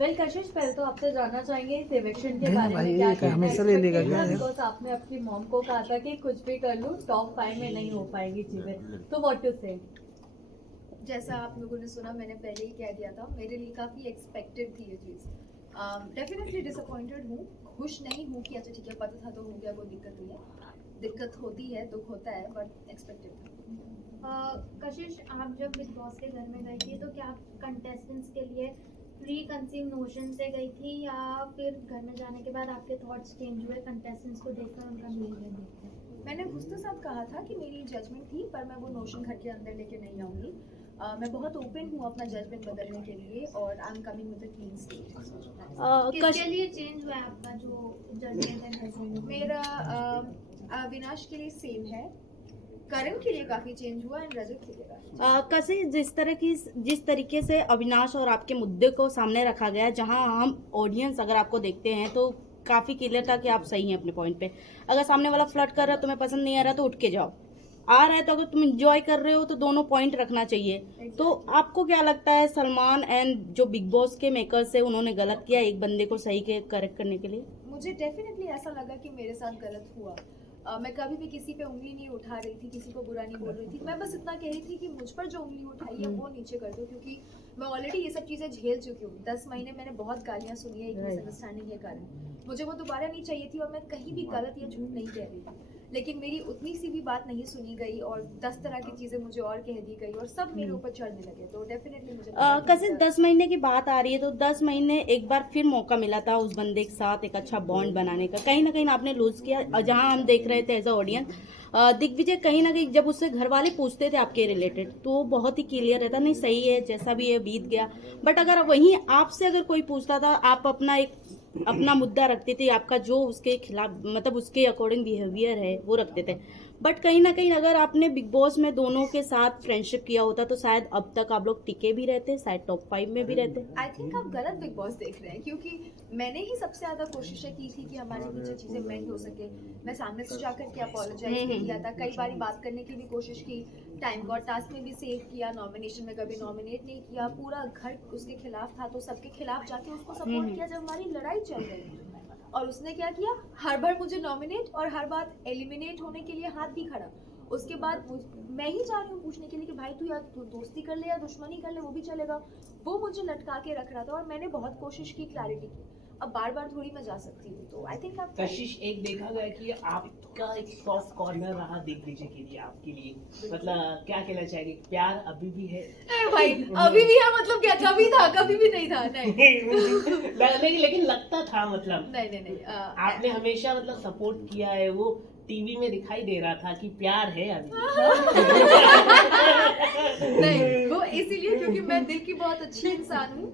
Well कशिश, पहले तो आपसे जानना चाहेंगे इस इवेक्शन के बारे में भाई, क्या ये हमेशा ले लेगा क्या है? बिकॉज आपने अपनी मॉम को कहा था कि कुछ भी कर लूँ टॉप 5 में नहीं हो पाएगी चीजें, तो व्हाट टू से? जैसा आप लोगों ने सुना, मैंने पहले ही कह दिया था, मेरे लिए काफ़ी एक्सपेक्टेड थी ये चीज़। डेफिनेटली डिसअपॉइंटेड हूँ, खुश नहीं हूँ कि अच्छा ठीक है, पता था तो हो गया, कोई दिक्कत नहीं है। दिक्कत होती है, दुख होता है, बट एक्सपेक्टेड था। कशिश, आप जब बिग बॉस के घर में गई थी तो क्या आप कंटेस्टेंट्स के लिए प्री कंसीव नोशन से गई थी, या फिर घर में जाने के बाद आपके थॉट्स चेंज हुए कंटेस्टेंट्स को देखकर, उनका बिहेवियर देखकर? मैंने घुसते साथ कहा था कि मेरी जजमेंट थी, पर मैं वो नोशन घर के अंदर लेके नहीं आऊँगी। मैं बहुत ओपन हूँ अपना जजमेंट बदलने के लिए, और I am coming with a clean state. किसके लिए चेंज हुआ है आपका जो जजमेंट है? मेरा अविनाश के लिए सेम है, करण के लिए काफ़ी चेंज हुआ, एंड रजत के लिए कैसे जिस तरीके से अविनाश और आपके मुद्दे को सामने रखा गया, जहां हम ऑडियंस अगर आपको देखते हैं तो काफी क्लियर था कि आप सही हैं अपने पॉइंट पे। अगर सामने वाला फ्लर्ट कर रहा है, तुम्हें पसंद नहीं आ रहा तो उठ के जाओ, आ रहा है तो अगर तुम एंजॉय कर रहे हो तो दोनों पॉइंट रखना चाहिए। तो आपको क्या लगता है, सलमान एंड जो बिग बॉस के मेकर्स है उन्होंने गलत किया एक बंदे को सही के करेक्ट करने के लिए? मुझे डेफिनेटली ऐसा लगा कि मेरे साथ गलत हुआ। मैं कभी भी किसी पे उंगली नहीं उठा रही थी, किसी को बुरा नहीं बोल रही थी। मैं बस इतना कह रही थी कि मुझ पर जो उंगली उठाई है वो नीचे कर दो, क्योंकि मैं ऑलरेडी ये सब चीज़ें झेल चुकी हूँ। 10 महीने मैंने बहुत गालियाँ सुनी है एक मिसअंडरस्टैंडिंग के कारण। मुझे वो दोबारा नहीं चाहिए थी, और मैं कहीं भी गलत या झूठ नहीं कह रही थी, लेकिन मेरी उतनी सी भी बात नहीं सुनी गई, और 10 तरह की चीज़ें मुझे और कह दी गई, और सब मेरे ऊपर चढ़ने लगे। तो डेफिनेटली मुझे कैसे 10 महीने की बात आ रही है तो 10 महीने एक बार फिर मौका मिला था उस बंदे के साथ एक अच्छा बॉन्ड बनाने का, कहीं ना कहीं आपने लूज किया। जहां हम देख रहे थे एज अ ऑडियंस, दिग्विजय कहीं ना कहीं जब उससे घर वाले पूछते थे आपके रिलेटेड तो वो बहुत ही क्लियर रहता, नहीं सही है जैसा भी है बीत गया। बट अगर वहीं आपसे अगर कोई पूछता था, आप अपना मुद्दा रखते थे, आपका जो उसके खिलाफ मतलब उसके अकॉर्डिंग बिहेवियर है वो रखते थे। बट कहीं ना कहीं अगर आपने बिग बॉस में दोनों के साथ फ्रेंडशिप किया होता तो शायद अब तक आप लोग टिके भी रहते, शायद टॉप 5 में भी रहते। आई थिंक आप गलत बिग बॉस देख रहे हैं, क्योंकि मैंने ही सबसे ज़्यादा कोशिशें की थी कि हमारे बीच चीज़ें मेंट हो सके। मैं सामने से जाकर के अपोलोजाइज भी किया था, कई बार बात करने की भी कोशिश की, टाइम गॉड टास्क में भी सेव किया, नॉमिनेशन में कभी नॉमिनेट नहीं किया, पूरा घर उसके खिलाफ था तो सबके खिलाफ जाके उसको सपोर्ट किया जब हमारी लड़ाई चल रही थी। और उसने क्या किया, हर बार मुझे नॉमिनेट और हर बार एलिमिनेट होने के लिए हाथ भी खड़ा। उसके बाद मैं ही जा रही हूँ पूछने के लिए कि भाई तू या तू दोस्ती कर ले या दुश्मनी कर ले, वो भी चलेगा। वो मुझे लटका के रख रहा था, और मैंने बहुत कोशिश की क्लैरिटी की। अब बार बार थोड़ी मैं जा सकती हूँ, तो आई थिंक आप कशिश, एक देखा गया कि आपका एक सॉफ्ट कॉर्नर रहा दिग्विजय के लिए, आपके लिए मतलब क्या कहना चाहेंगे, प्यार अभी भी है? भाई अभी भी है मतलब क्या, कभी था कभी भी नहीं था? नहीं लेकिन लगता था मतलब नहीं आपने हमेशा मतलब सपोर्ट किया है, वो टीवी में दिखाई दे रहा था कि प्यार है अभी। नहीं, वो इसीलिए क्योंकि मैं दिल की बहुत अच्छी इंसान हूँ,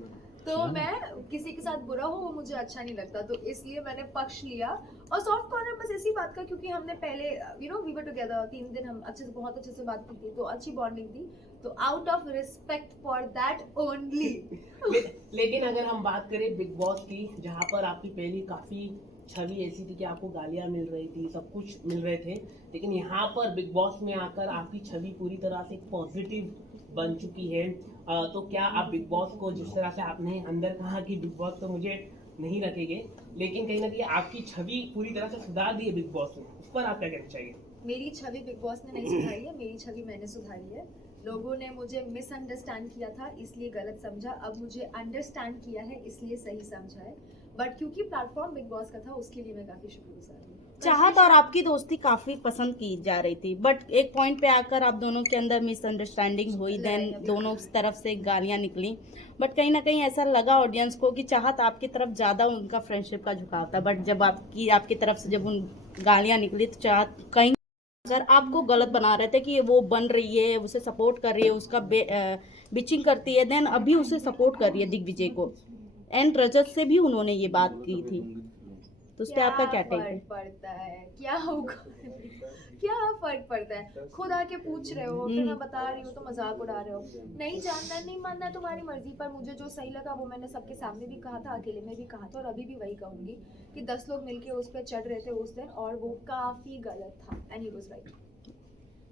तो मैं किसी के साथ बुरा हो वो मुझे अच्छा नहीं लगता, तो इसलिए मैंने पक्ष लिया। और सॉफ्ट कॉर्नर बस इसी बात का, क्योंकि हमने पहले वी वर टुगेदर 3 दिन, हम बहुत अच्छे से बात की थी, तो अच्छी बॉन्डिंग थी, तो out of respect for that only. लेकिन अगर हम बात करें बिग बॉस की, जहाँ पर आपकी पहली काफी छवि ऐसी थी कि आपको गालियां मिल रही थी, सब कुछ मिल रहे थे, लेकिन यहाँ पर बिग बॉस में आकर आपकी छवि पूरी तरह से पॉजिटिव बन चुकी है। तो क्या आप बिग बॉस को, जिस तरह से आपने अंदर कहा कि बिग बॉस तो मुझे नहीं रखेंगे, लेकिन कहीं ना कहीं आपकी छवि पूरी तरह से सुधार दी है बिग बॉस ने, उस पर आप क्या कहना चाहिए? मेरी छवि बिग बॉस ने नहीं सुधारी है, मेरी छवि मैंने सुधारी है। लोगों ने मुझे मिसअंडरस्टैंड किया था इसलिए गलत समझा, अब मुझे अंडरस्टैंड किया है इसलिए सही समझा है। बट क्योंकि प्लेटफॉर्म बिग बॉस का था, उसके लिए मैं काफी शुक्रगुजार हूँ। चाहत और आपकी दोस्ती काफी पसंद की जा रही थी, बट एक पॉइंट पे आकर आप दोनों के अंदर मिसअंडरस्टैंडिंग हुई, देन दोनों तरफ से गालियां निकली। बट कहीं ना कहीं ऐसा लगा ऑडियंस को कि चाहत आपकी तरफ ज्यादा उनका फ्रेंडशिप का झुकाव था, बट जब आपकी तरफ से जब उन गालियां निकली तो चाहत कहीं अगर आपको गलत बना रहे थे कि वो बन रही है, उसे सपोर्ट कर रही है, उसका बिचिंग करती है, देन अभी उसे सपोर्ट कर रही है दिग्विजय को, एंड रजत से भी उन्होंने ये बात की थी, तो उस पर आपका क्या टेक है? फर्क पड़ता है, क्या होगा? क्या फर्क पड़ता है? खुद आके पूछ रहे हो, फिर मैं बता रही हूँ तो मजाक उड़ा रहे हो। नहीं जानना नहीं मानना तुम्हारी मर्जी, पर मुझे जो सही लगा वो मैंने सबके सामने भी कहा था, अकेले में भी कहा था, और अभी भी वही कहूंगी कि 10 लोग मिलके उस पर चढ़ रहे थे उस दिन, और वो काफी गलत था, एंड ही वाज राइट।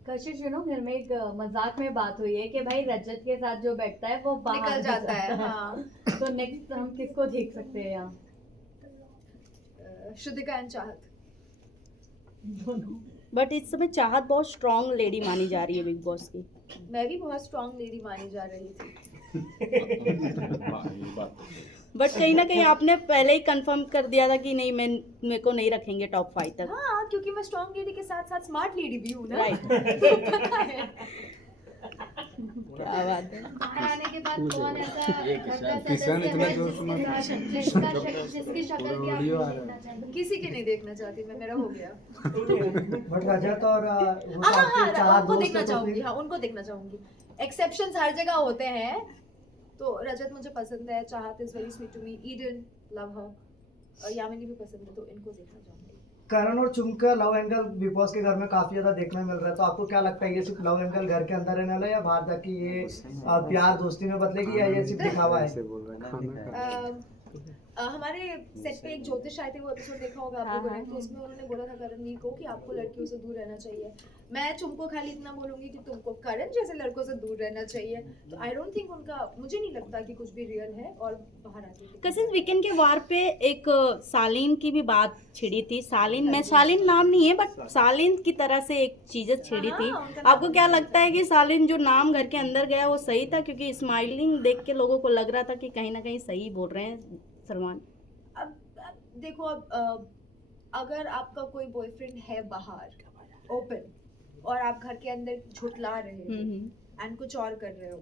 कशिश घर में एक मजाक में बात हुई है कि भाई रजत के साथ जो बैठता है वो बाहर निकल जाता है, हाँ। तो नेक्स्ट हम किसको देख सकते हैं यहाँ? श्रुतिका एंड चाहत। बट इस समय चाहत बहुत स्ट्रांग लेडी मानी जा रही है बिग बॉस की। मैं भी बहुत स्ट्रांग लेडी मानी जा रही थी। बट कहीं ना कहीं आपने पहले ही कंफर्म कर दिया था कि नहीं, मेरे को नहीं रखेंगे टॉप 5 तक। हाँ, क्योंकि मैं स्ट्रांग लेडी के साथ साथ स्मार्ट लेडी भी हूँ ना। राइट। तो पता है। क्या बात है। बाहर आने के बाद कौन ऐसा किसान इतना जोर से जिसकी शक्ल भी आप नहीं देखना चाहेंगे? किसी के नहीं देखना चाहती मैं, मेरा हो गया। बट रजत और वो हाँ आपके हाँ, चाहत उनको दोस्त देखना है तो चाहूंगी, फिर- हाँ उनको देखना चाहूंगी। एक्सेप्शंस हर जगह होते हैं, तो रजत मुझे पसंद है, Chahat is very sweet to me, Eden love her, और यामिनी भी पसंद है, तो इनको देखना चाहूंगी। करण और चुम का लव एंगल बिग बॉस के घर में काफी ज्यादा देखने मिल रहा है, तो आपको क्या लगता है ये सिर्फ लव एंगल घर के अंदर रहने वाला है या बाहर जाके ये प्यार दोस्ती में बदलेगी या ये सिर्फ दिखावा है? हमारे सेट पे एक ज्योतिष आए थे, वो एपिसोड देखा होगा आप लोगों ने, तो उसमें उन्होंने बोला था करणवीर को कि आपको लड़कियों से दूर रहना चाहिए। मैं तुमको खाली इतना बोलूंगी कि तुमको करण जैसे लड़कों से दूर रहना चाहिए। तो आई डोंट थिंक उनका, मुझे नहीं लगता कि कुछ भी रियल है और बाहर आके कसिस वीकेंड के वार पे एक सालिन की भी बात छिड़ी थी। सालिन में, सालिन नाम नहीं है बट सालिन की तरह से एक चीजें छिड़ी थी। हाँ, उनका आपको क्या लगता है कि सालिन जो नाम घर के अंदर गया वो सही था? क्योंकि स्माइलिंग देख के लोगों को लग रहा था कि कहीं ना कहीं सही बोल रहे हैं सलमान। अब देखो, अगर आपका कोई बॉयफ्रेंड है बाहर ओपन और आप घर के अंदर झुठला रहे हो एंड कुछ और कर रहे हो,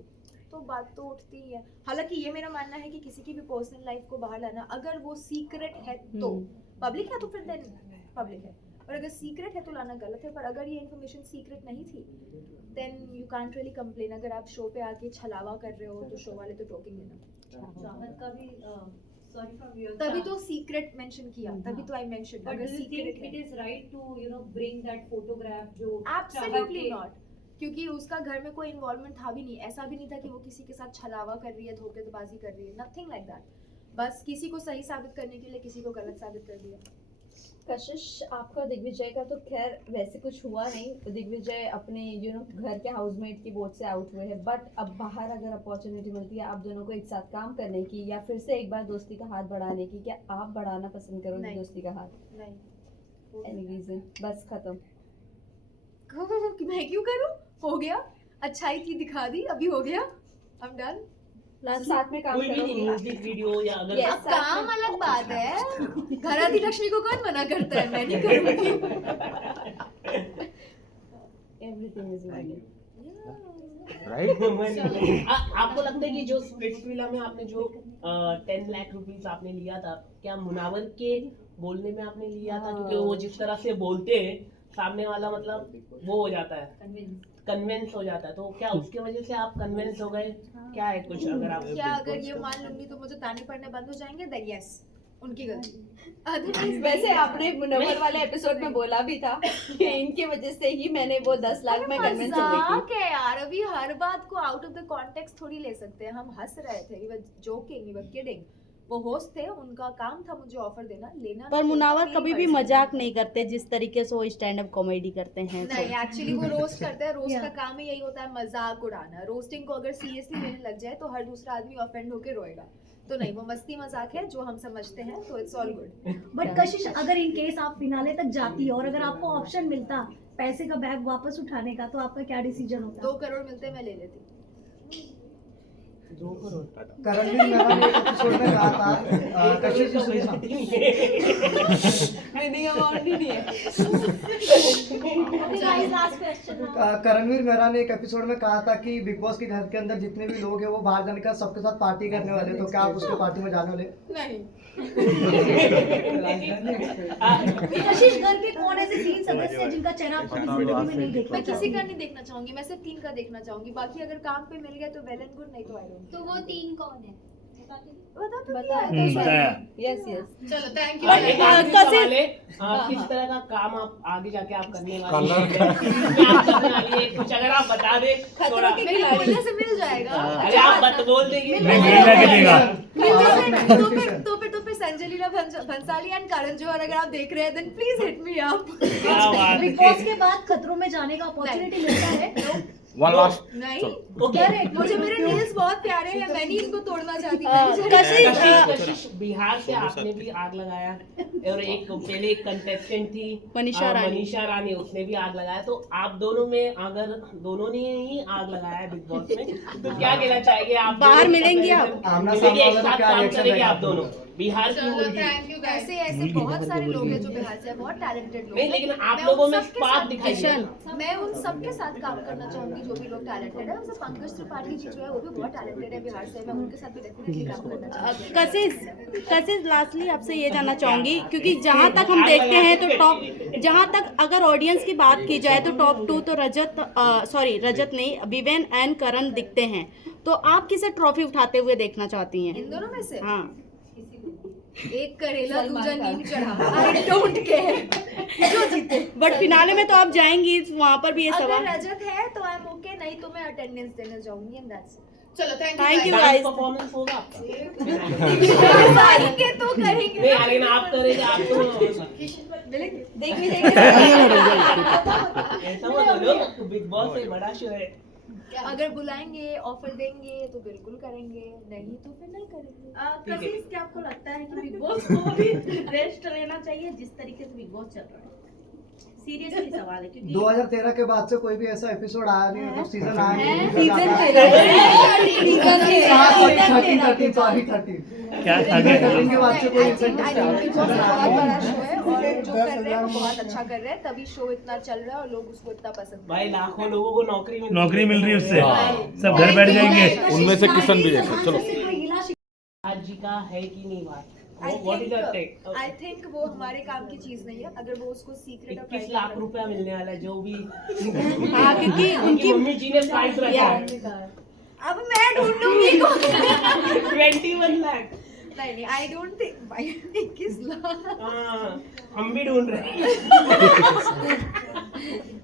तो बात तो उठती ही है। हालांकि ये मेरा मानना है कि किसी की भी पर्सनल लाइफ को बाहर लाना, अगर वो सीक्रेट है तो पब्लिक है तो फिर देन पब्लिक है, और अगर सीक्रेट है तो लाना गलत है। पर अगर ये इन्फॉर्मेशन सीक्रेट नहीं थी then you can't really complain. अगर आप शो पे आके छलावा कर रहे हो तो शो वाले तो टोकेंगे ना। तभी तो सीक्रेट मेंशन किया, तभी तो आई मेंशन। But अगर do you सीक्रेट think है it is right to bring that photograph जो एब्सोल्युटली नॉट, क्योंकि उसका घर में कोई इन्वॉल्वमेंट था भी नहीं। ऐसा भी नहीं था कि वो किसी के साथ छलावा कर रही है, धोखेबाजी कर रही है, नथिंग लाइक दैट। बस किसी को सही साबित करने के लिए किसी को गलत साबित कर दिया। कशिश, आपका दिग्विजय का तो खैर वैसे कुछ हुआ नहीं। दिग्विजय अपने घर के हाउसमेट की वोट से आउट हुए हैं, बट अब बाहर अगर अपॉर्चुनिटी मिलती है आप दोनों को एक साथ काम करने की या फिर से एक बार दोस्ती का हाथ बढ़ाने की, क्या आप बढ़ाना पसंद करोगे नहीं। दोस्ती का हाथ? नहीं, एनी रीजन? बस खत्म। कि मैं क्यों करूं? हो गया, अच्छाई की दिखा दी, अभी हो गया, आई एम डन। साथ में काम कोई भी करोगे? म्यूजिक वीडियो या अगर Yes. अब काम अलग बात है, घराती लक्ष्मी को कौन मना करता है? मैं नहीं करूंगी। Everything is okay. आपको लगता है कि जो स्प्लिट्सविला में आपने जो 10 लाख रुपीस आपने लिया था, क्या मुनावर के बोलने में आपने लिया था? क्योंकि वो जिस तरह से बोलते हैं सामने वाला, मतलब वो हो जाता है, कन्विंस हो जाता है, तो क्या उसके वजह से आप कन्विंस हो गए? क्या है कुछ अगर आप क्या अगर ये मान लूंगी तो मुझे ताने पड़ने बंद हो जाएंगे? देन यस, उनकी गलती। अदरवाइज वैसे आपने मुनव्वर वाले एपिसोड में बोला भी था कि इनकी वजह से ही मैंने वो 10 लाख में कन्विंस हो गई थी। मजाक है यार, अभी हर बात को आउट ऑफ द कॉन्टेक्स्ट थोड़ी ले सकते हैं। हम हंस रहे थे, we were joking, we were kidding. वो होस्ट थे, उनका काम था मुझे ऑफर देना, लेना। पर मुनावर कभी भी मजाक नहीं करते जिस तरीके से वो स्टैंड अप कॉमेडी करते हैं। नहीं, एक्चुअली वो रोस्ट करते हैं। रोस्ट का काम ही यही होता है, मजाक उड़ाना। रोस्टिंग को अगर सीरियसली लेने लग जाए तो हर दूसरा आदमी ऑफेंड होके रोएगा। तो नहीं, वो मस्ती मजाक है जो हम समझते हैं, तो इट्स ऑल गुड। बट कशिश, अगर इन केस आप फिनाले तक जाती और अगर आपको ऑप्शन मिलता पैसे का बैग वापस उठाने का, तो आपका क्या डिसीजन होता? 2 करोड़ मिलते मैं ले लेती। 2 करोड़? करणवीर मेहरा ने एक एपिसोड में कहा था कशिश सुनी सा नहीं, अमाउंट ही नहीं है। Okay guys, last question now. Karanvir Mehra ने एक एपिसोड में कहा था कि बिग बॉस के घर के अंदर जितने भी लोग हैं वो बाहर जाने का सबके साथ पार्टी करने वाले, तो क्या आप उसके पार्टी में जाने वाले? नहीं। कशिश, घर के कौन ऐसे 3 सदस्य हैं जिनका चेहरा आप कभी जिंदगी में नहीं देखना मैं किसी चाहोगे? का नहीं देखना चाहूंगी, मैं सिर्फ 3 का देखना चाहूंगी। बाकी अगर काम पे मिल गया तो वेल एंड गुड, नहीं तो आई डोंट। तो वो 3 कौन है? बता तो बताया दिया। Yes yes. चलो, थैंक और एक यू। आखिरी कसिस- सवाल है, किस तरह का काम आप आगे जाके आप करने वाली हैं? क्या आप करने वाली है? कुछ अगर आप बता दे थोड़ा। मेरे बोलने से मिल जाएगा। अरे आप बोल देंगे। तो फिर संजय लीला भंसाली एंड करण जौहर अगर आप देख रहे हैं then please hit me up. क्या बात बिग बॉस के बाद खतरों में जाने का अपॉर्चुनिटी मिलता है। वन लास्ट नहीं ओके मुझे मेरे नील्स बहुत प्यारे हैं, मैं नहीं इनको तोड़ना चाहती। कशिश बिहार से आपने भी आग लगाया और एक पहले एक कंटेस्टेंट थी मनीषा रानी। मनीषा रानी, उसने भी आग लगाया। तो आप दोनों में अगर दोनों ने ही आग लगाया है बिग बॉस में तो क्या कहना चाहेंगे आप? बाहर दोनों मिलेंगे आप? comparison- आमना मिलेंगे, सामना एक वाला साथ क्या काम reaction करेंगे रहेगा आप आप दोनों बिहार की मुर्गी। ऐसे ऐसे बहुत सारे लोग हैं जो बिहार से हैं, बहुत टैलेंटेड लोग नहीं, हैं। लेकिन आप मैं लोगों उन में सबके स्पार्क साथ- दिखाई दे रहा है। मैं उन सबके साथ काम करना चाहूंगी जो भी लोग टैलेंटेड है। जैसे पंकज त्रिपाठी जी जो है वो भी बहुत टैलेंटेड है बिहार से, मैं उनके साथ भी डेफिनेटली काम करना चाहूंगी। कशिश लास्टली आपसे ये जानना चाहूंगी, क्योंकि जहाँ तक हम देखते हैं तो जहाँ तक अगर ऑडियंस की बात की जाए तो टॉप 2 तो रजत नहीं, विवेन एंड करण दिखते हैं। तो आप किसे ट्रॉफी उठाते हुए देखना चाहती हैं? इन दोनों में से हाँ, एक करेला दूजा नीम चढ़ा, आई डोंट केयर जो जीते। बट फिनाले में तो आप जाएंगी, वहाँ पर भी ये अगर सवाल। रजत है तो आई एम ओके, नहीं तो मैं अटेंडेंस देने जाऊंगी एंड दैट्स चलो thank you dance guys. Performance होगा आपका? के तो करेंगे। नहीं, लेकिन आप करेंगे, आप तो ऐसा मत बोलो, बिग बॉस एक बड़ा शो है। अगर बुलाएंगे ऑफर देंगे तो बिल्कुल करेंगे, नहीं तो फिर नहीं करेंगे। कशिश, क्या आपको लगता है कि बिग बॉस को भी रेस्ट लेना चाहिए जिस तरीके से बिग बॉस चल रहा है? सीरियसली सवाल है, क्योंकि 2013 के बाद से कोई भी ऐसा एपिसोड आया नहीं, मतलब सीजन आया नहीं। सीजन 13 क्या के बाद से कोई आई ऐसा थिंक बिग बॉस बहुत बड़ा शो है और जो कर रहे हैं वो बहुत अच्छा कर रहे हैं, तभी शो इतना चल रहा है और लोग उसको इतना पसंद भाई लाखों लोगों को नौकरी मिल रही है उससे, सब घर बैठ जाएंगे। उनमें से किशन भी देखो। चलो आज जी का है कि नहीं बात? What is your take? I think वो हमारे काम की चीज नहीं है। अगर वो उसको सीक्रेट 21 लाख रुपया मिलने वाला है जो भी हाँ, क्योंकि उनकी मम्मी जी ने प्राइस रखा है अब मैं ढूंढूंगी 21 लाख। नहीं आई डोंट थिंक भाई 21 लाख। हाँ, हम भी ढूंढ रहे हैं।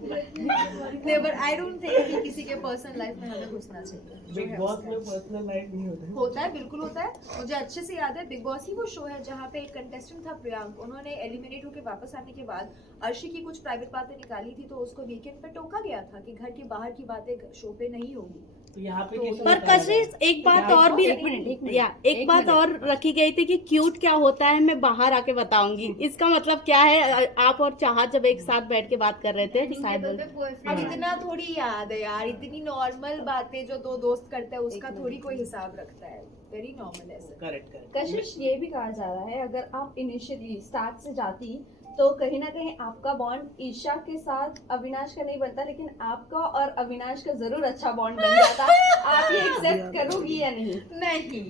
नहीं बट आई डोंट थिंक कि किसी के पर्सनल लाइफ में हमें घुसना चाहिए। बिग बॉस में पर्सनल लाइफ नहीं होता। होता है, बिल्कुल होता है। मुझे अच्छे से याद है बिग बॉस ही वो शो है जहाँ पे एक कंटेस्टेंट था प्रियांक, उन्होंने एलिमिनेट होकर वापस आने के बाद अर्शी की कुछ प्राइवेट बातें निकाली थी तो उसको वीकेंड पे टोका गया था कि घर के बाहर की बातें शो पे नहीं होगी। तो यहाँ पे किसी पर कशिश, एक बात और भी एक बात और रखी गई थी कि क्यूट क्या होता है मैं बाहर आके बताऊंगी। इसका मतलब क्या है? आप और चाहत जब एक साथ बैठ के बात कर रहे थे शायद अब इतना थोड़ी याद है यार, इतनी नॉर्मल बातें जो दो दोस्त करते हैं उसका थोड़ी कोई हिसाब रखता है। वेरी नॉर्मल है सर। करेक्ट कशिश, ये भी कहा जा रहा है अगर आप इनिशियली स्टार्ट से जाती तो कहीं ना कहीं आपका बॉन्ड ईशा के साथ अविनाश का नहीं बनता, लेकिन आपका और अविनाश का जरूर अच्छा बॉन्ड बन जाता। आप ये एक्सेप्ट करोगी या नहीं? नहीं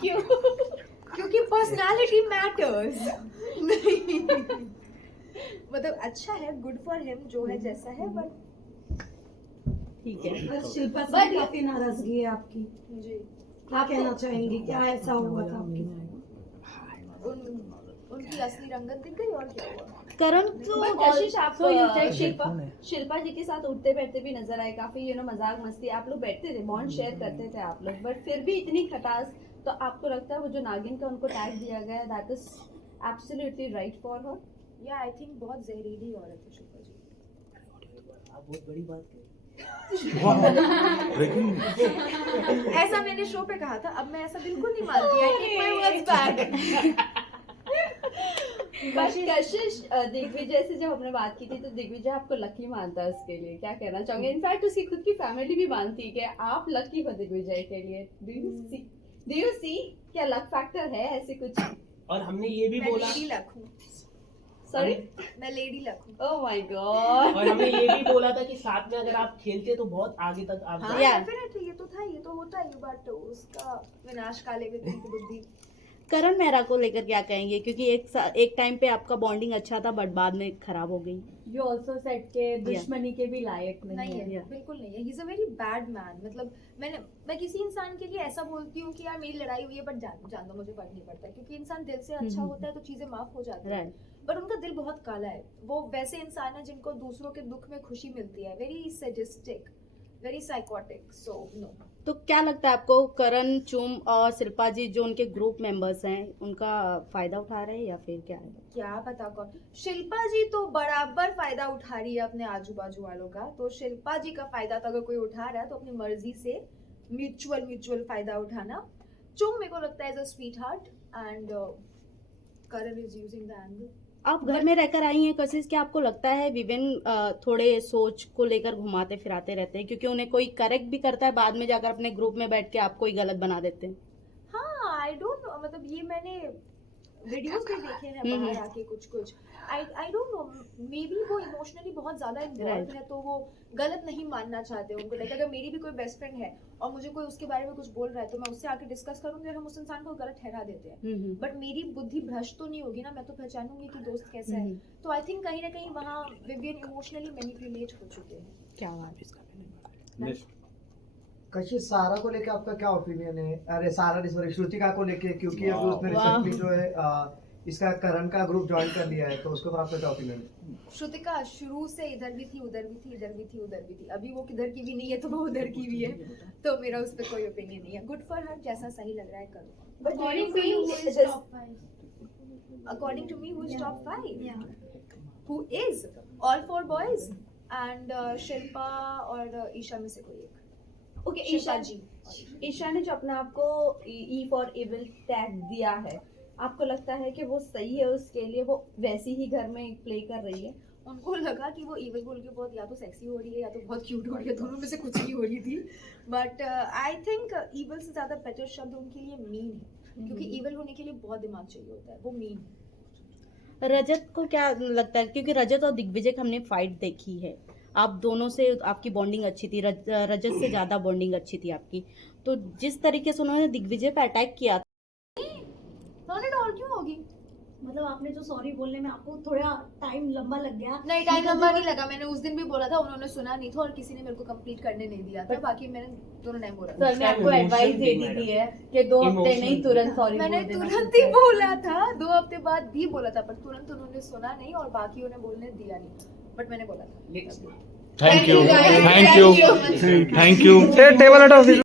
क्यों? क्योंकि पर्सनालिटी मैटर्स। नहीं मतलब अच्छा है, गुड फॉर हिम जो है जैसा है, बट ठीक है। शिल्पा से काफी नाराजगी है आपकी, जी क्या कहना चाहेंगी? क्या ऐसा हुआ था आपके साथ? उनकी असली रंगत दिख गई और क्या हुआ? करण तो कशिश, आप So you take शिल्पा जी के साथ उठते बैठते भी नजर आए, काफी मजाक मस्ती आप लोग बैठते थे, बॉन्ड शेयर करते थे आप लोग, बट फिर भी इतनी खटास। तो आपको लगता है वो जो नागिन का उनको टैग दिया गया that is absolutely right for her? या आई थिंक बहुत जहरीली औरत है शिल्पा जी। आप बहुत बड़ी बात करें। ऐसा मैंने शो पे कहा था, अब मैं ऐसा बिल्कुल नहीं मानती। I take my words back. Kashish, Digvijay से जब हमने बात की थी तो दिग्विजय आपको लकी मानता है, उसके लिए क्या कहना चाहोगे? इनफैक्ट उसकी खुद की फैमिली भी मानती है कि आप लकी हो दिग्विजय के लिए। डू यू सी क्या लक फैक्टर है ऐसे कुछ? और हमने ये भी मैं बोला, लेडी लक हूँ। सॉरी, मैं लेडी लक हूँ। Oh my God. और हमने ये भी बोला था कि साथ में अगर आप खेलते तो बहुत आगे तक आप हाँ Yeah. डेफिनेटली, ये तो था, ये तो होता ही, बट उसका विनाश काले व्यक्ति की बुद्धि। करण मेहरा को लेकर क्या कहेंगे? क्योंकि एक टाइम पे आपका बॉन्डिंग अच्छा था बट बाद में खराब हो गई। यू ऑल्सो सेट के दुश्मनी के भी लायक नहीं नहीं है, है। बिल्कुल नहीं है। He is a very bad man. मतलब मैं किसी इंसान के लिए ऐसा बोलती हूँ कि यार मेरी लड़ाई हुई है बट जान दो, मुझे फर्क नहीं पड़ता, क्योंकि इंसान दिल से अच्छा होता है तो चीजें माफ हो जाती है। बट उनका दिल बहुत काला है। वो वैसे इंसान है जिनको दूसरों के दुख में खुशी मिलती है। Very sadistic, very psychotic. So no. तो क्या लगता है आपको, करण, चुम और शिल्पा जी जो उनके ग्रुप मेंबर्स हैं, उनका फायदा उठा रहे हैं या फिर क्या है? क्या पता कौन। शिल्पा जी तो बराबर फायदा उठा रही है अपने आजू बाजू वालों का, तो शिल्पा जी का फायदा तो अगर कोई उठा रहा है तो अपनी मर्जी से म्यूचुअल फायदा उठाना। चुम मेरे को लगता है as a sweetheart and Karan is using the angle. आप घर में रहकर आई हैं कशिश, क्या आपको लगता है विवेन थोड़े सोच को लेकर घुमाते फिराते रहते हैं, क्योंकि उन्हें कोई करेक्ट भी करता है, बाद में जाकर अपने ग्रुप में बैठ के आपको ही गलत बना देते हैं? हाँ, आई डोंट नो, मतलब ये मैंने वीडियोस भी देखे हैं बाहर आके कुछ I don't know, may be वो इमोशनली बहुत ज्यादा इन्वॉल्व है, तो वो गलत नहीं मानना चाहते उनको। लाइक अगर मेरी भी कोई बेस्ट फ्रेंड है और मुझे कोई उसके बारे में कुछ बोल रहा है तो मैं उससे आके डिस्कस करूंगी और हम उस इंसान को गलत ठहरा देते हैं, बट मेरी बुद्धि भ्रष्ट तो नहीं होगी ना, मैं तो पहचानूंगी कि दोस्त कैसा है। तो आई थिंक कहीं ना कहीं वहाँ विवियन इमोशनली मैनिपुलेट हो चुके हैं। क्या बात है। कशिश, सारा को लेके आपका क्या ओपिनियन है? अरे सारा सॉरी, श्रुतिका को लेके, क्योंकि अभी उसने रिसेंटली जो है इसका करण का ग्रुप ज्वाइन कर लिया है, तो उसके ऊपर आपका क्या ओपिनियन है? श्रुतिका शुरू से इधर भी थी, उधर भी थी, इधर भी थी, उधर भी थी, अभी वो किधर की भी नहीं है तो वो उधर की भी है, तो मेरा उस पर कोई ओपिनियन नहीं है। गुड फॉर हर, जैसा सही लग रहा है करो। But do you feel this? According to me, who is top 5? Yeah. Who is? All 4 boys and Shilpa और ईशा में से कोई एक। Okay, शिल्पा ईशा जी। ईशा ने जो अपने आप को ई फॉर इविल टैग दिया है, आपको लगता है कि वो सही है, उसके लिए वो वैसी ही घर में प्ले कर रही है? उनको लगा कि वो इविल बोल के बहुत या तो सेक्सी हो रही है या तो बहुत क्यूट हो रही है, दोनों में से कुछ नहीं हो रही थी। बट आई थिंक इविल से ज़्यादा बेटर शब्द उनके लिए मीन है, क्योंकि इविल होने के लिए बहुत दिमाग चाहिए होता है, वो मीन है। रजत को क्या लगता है, क्योंकि रजत और दिग्विजय की हमने फाइट देखी है, आप दोनों से आपकी बॉन्डिंग अच्छी थी, रजत से ज़्यादा बॉन्डिंग अच्छी थी आपकी, तो जिस तरीके से उन्होंने दिग्विजय पर अटैक किया, नॉट एट ऑल, क्यों होगी? मतलब आपने जो सॉरी बोलने में आपको थोड़ा टाइम लंबा लग गया। नहीं, टाइम लंबा नहीं लगा, मैंने उस दिन भी बोला था, उन्होंने सुना नहीं था और किसी ने मेरे को कंप्लीट करने नहीं दिया था, बाकी मैंने दोनों टाइम बोला था। सर ने आपको एडवाइस दे दी है कि 2 हफ्ते नहीं, तुरंत सॉरी मैंने बोल देना। तुरंत ही बोला था, 2 हफ्ते बाद भी बोला था, पर तुरंत उन्होंने सुना नहीं और बाकी उन्हें बोलने दिया नहीं, बट मैंने बोला था। Thank you, thank you, thank you.